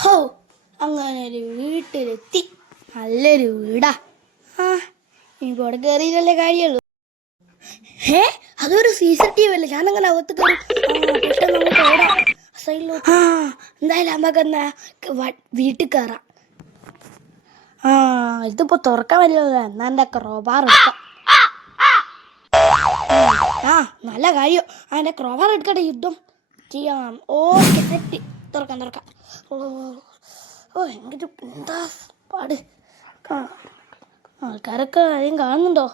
ഹോ, അങ്ങനെ ഒരു വീട്ടിലെത്തി. നല്ലൊരു വീടാ. ഇനിയിപ്പോൾ അവിടെ കയറിയില്ലല്ലേ കാര്യമുള്ളൂ. അതൊരു CCTV അല്ലേ? ഞാനങ്ങനെ അകത്ത് കയറി പെട്ടെന്ന് നമുക്ക് ഓടാം സൈഡിലോട്ട്. എന്തായാലും നമുക്കെന്നാ വീട്ടിൽ കയറാം. ഇതിപ്പോ തുറക്കാൻ പറ്റില്ലല്ലോ. എന്നാ എൻ്റെ ക്രോബാർ എടുക്കാം. നല്ല കാര്യം. എൻ്റെ ക്രോബാർ എടുക്കട്ടെ, യുദ്ധം ചെയ്യാം. Okay, set. തുറക്കാം. എങ്കിൽ എന്താ പാട്? ആൾക്കാരൊക്കെ ആരെയും കാണുന്നുണ്ടോ?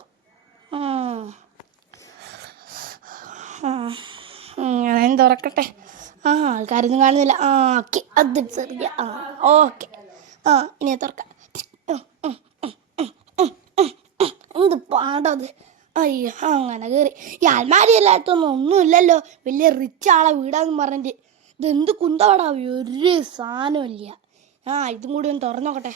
ഞാൻ തുറക്കട്ടെ. ആൾക്കാരൊന്നും കാണുന്നില്ല. ഓക്കെ, അത് ചെറിയ. ഓക്കെ, ഇനി തുറക്കാം. എന്ത് പാടത്? അയ്യോ, അങ്ങനെ കയറി. ഈ അൽമാരി എല്ലായിടത്തൊന്നും ഒന്നുമില്ലല്ലോ. വലിയ റിച്ച് ആളെ വീടാന്ന് പറഞ്ഞിട്ട് ഇതെന്ത് കുന്തവടാ, ഒരു സാധനമില്ല. ഇതും കൂടി ഒന്ന് തുറന്നു നോക്കട്ടെ.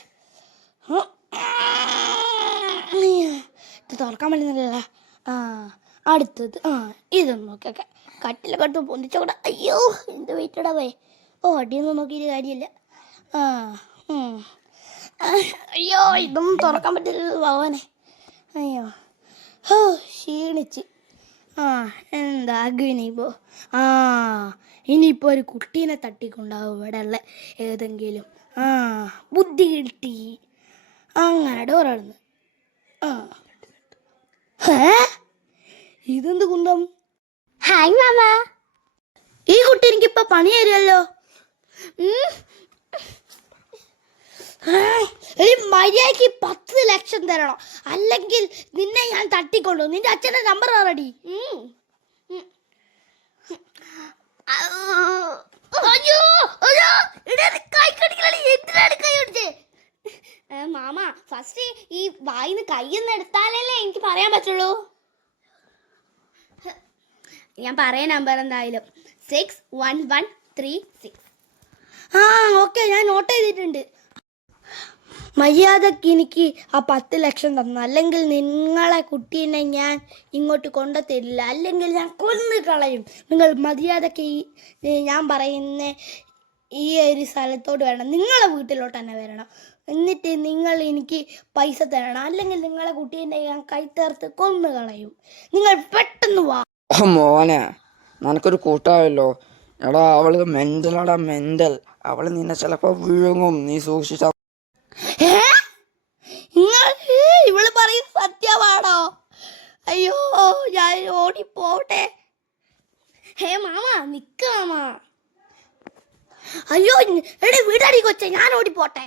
ഇത് തുറക്കാൻ പറ്റുന്നില്ല. അടുത്തത് ഇതൊന്ന് നോക്കിയൊക്കെ. കട്ടിലൊക്കെ എടുത്ത് പൊന്തിച്ചോട്ടെ. അയ്യോ, എന്ത് വെയിറ്റടാവേ. അടിയൊന്നും നോക്കിയിട്ട് കാര്യമില്ല. അയ്യോ, ഇതൊന്നും തുറക്കാൻ പറ്റില്ല ഭഗവാനെ. അയ്യോ, ക്ഷീണിച്ച്. എന്താകും ഇനിയിപ്പോൾ ഒരു കുട്ടീനെ തട്ടിക്കൊണ്ടാവും ഇവിടെ ഉള്ള ഏതെങ്കിലും. ബുദ്ധി കിട്ടി. അങ്ങനെ ഡോറാടുന്നു. ഇതെന്ത് കുന്തം? Hi mama. ഈ കുട്ടി എനിക്കിപ്പോ പണി തരുമല്ലോ. മര്യാദക്ക് 10 ലക്ഷം തരണം, അല്ലെങ്കിൽ നിന്നെ ഞാൻ തട്ടിക്കൊണ്ടു. നിന്റെ അച്ഛൻ്റെ നമ്പർ റെഡി. മാമ, ഫസ്റ്റ് ഈ വായിന്ന് കയ്യൊന്ന് എടുത്താലല്ലേ എനിക്ക് പറയാൻ പറ്റുള്ളൂ. ഞാൻ പറയാൻ നമ്പർ എന്തായാലും 61136. ഓക്കെ, ഞാൻ നോട്ട് ചെയ്തിട്ടുണ്ട്. മര്യാദക്ക് എനിക്ക് ആ 10 ലക്ഷം തന്നു, അല്ലെങ്കിൽ നിങ്ങളെ കുട്ടീനെ ഞാൻ ഇങ്ങോട്ട് കൊണ്ടുതരില്ല, അല്ലെങ്കിൽ ഞാൻ കൊന്നു കളയും. നിങ്ങൾ മര്യാദക്ക് ഞാൻ പറയുന്ന ഈ ഒരു സ്ഥലത്തോട്ട് വരണം. നിങ്ങളെ വീട്ടിലോട്ട് തന്നെ വരണം. എന്നിട്ട് നിങ്ങൾ എനിക്ക് പൈസ തരണം, അല്ലെങ്കിൽ നിങ്ങളെ കുട്ടീനെ ഞാൻ കൈത്തേർത്ത് കൊന്നു കളയും. നിങ്ങൾ പെട്ടെന്ന് വാ. മോനെ, നിനക്കൊരു കൂട്ടായല്ലോ. എടാ, അവള് മെന്റലാടാ, മെന്റൽ. അവള് നിന്നെ ചിലപ്പോ വിഴുങ്ങും, നീ സൂക്ഷിച്ച. ഇവള് പറയുന്ന സത്യമാണോ? അയ്യോ, ഞാൻ ഓടിപ്പോട്ടെ. മാമ നിക്ക മാമ. അയ്യോ, എടേ വീടാടി കൊച്ചേ, ഞാൻ ഓടിപ്പോട്ടെ.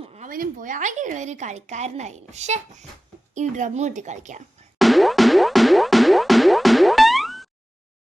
മാമനും പോയി. ആകെയുള്ള ഒരു കളിക്കാരനായിരുന്നു. ഈ ഡ്രം കിട്ടി കളിക്കാം.